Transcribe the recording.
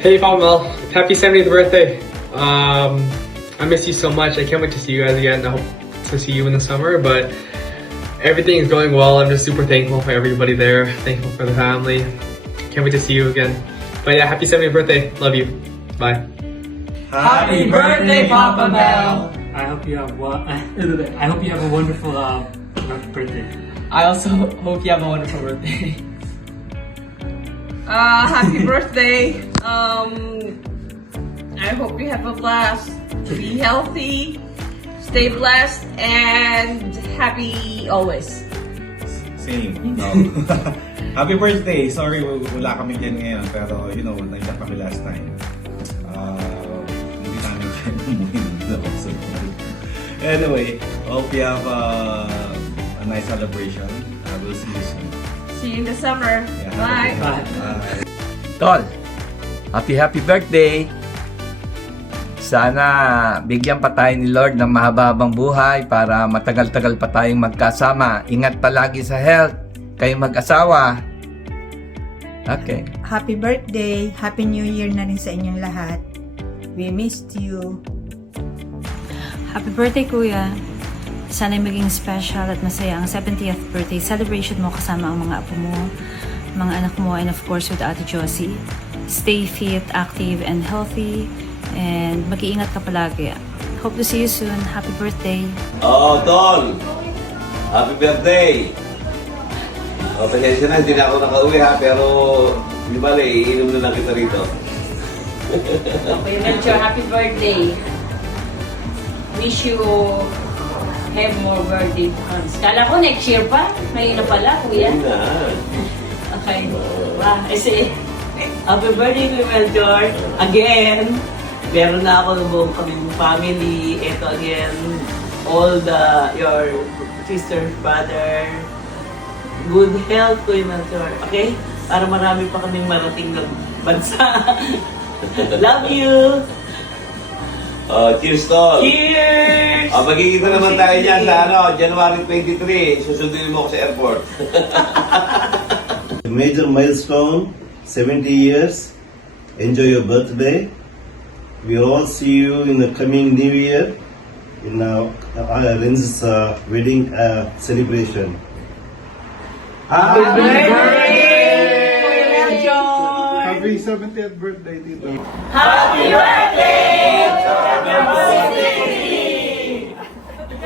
Hey Papa Mel, happy 70th birthday. I miss you so much. I can't wait to see you guys again. I hope to see you in the summer, but everything is going well. I'm just super thankful for everybody there. Thankful for the family. Can't wait to see you again. But yeah, happy 70th birthday. Love you. Bye. Happy birthday, Papa Mel! I hope you have a wonderful birthday. I also hope you have a wonderful birthday. Happy birthday. I hope you have a blast. Be healthy, stay blessed, and happy always. Same. No. Happy birthday! Sorry, wala kami dyan ngayon. Pero, you know, nandiyan kami last time. Hindi namin kayo umuwi ng sunod. Anyway, hope you have a nice celebration. We'll see you soon. See you in the summer. Yeah, Bye. Bye. Tol, happy birthday! Sana bigyan pa tayo ni Lord ng mahaba-habang buhay para matagal-tagal pa tayong magkasama. Ingat palagi sa health. Kayong mag-asawa. Okay. Happy birthday! Happy New Year na rin sa inyong lahat. We missed you. Happy birthday, Kuya. Sana'y maging special at masaya ang 70th birthday celebration mo kasama ang mga apo mo, mga anak mo, and of course with Ate Josie. Stay fit, active, and healthy. And mag-iingat ka palagi. Hope to see you soon. Happy birthday. Oo, Tol! Happy birthday! O, pasensya na, hindi na ako nakauwi ha, pero di bale, iinom na lang kita rito. Okay, Melchor, happy birthday. Wish you have more birthday plans. Kala ko next year pa. Ngayon na pala, kuya. Ayun na. Okay. Wow, kasi happy birthday to Melchor. Again, meron na ako ng buong kaming family. Ito again, all your sister, brother. Good health, Kuya Melchor. Okay? Para marami pa kaming marating ng bansa. Love you! Cheers, Tol! Cheers! Magkikita naman tayo dyan sa January 23. Susundin mo ako sa airport. Major milestone, 70 years. Enjoy your birthday. We all see you in the coming new year in Ren's wedding celebration. Happy birthday! Kuya Melchor! Happy 70th birthday, Tito. Happy birthday!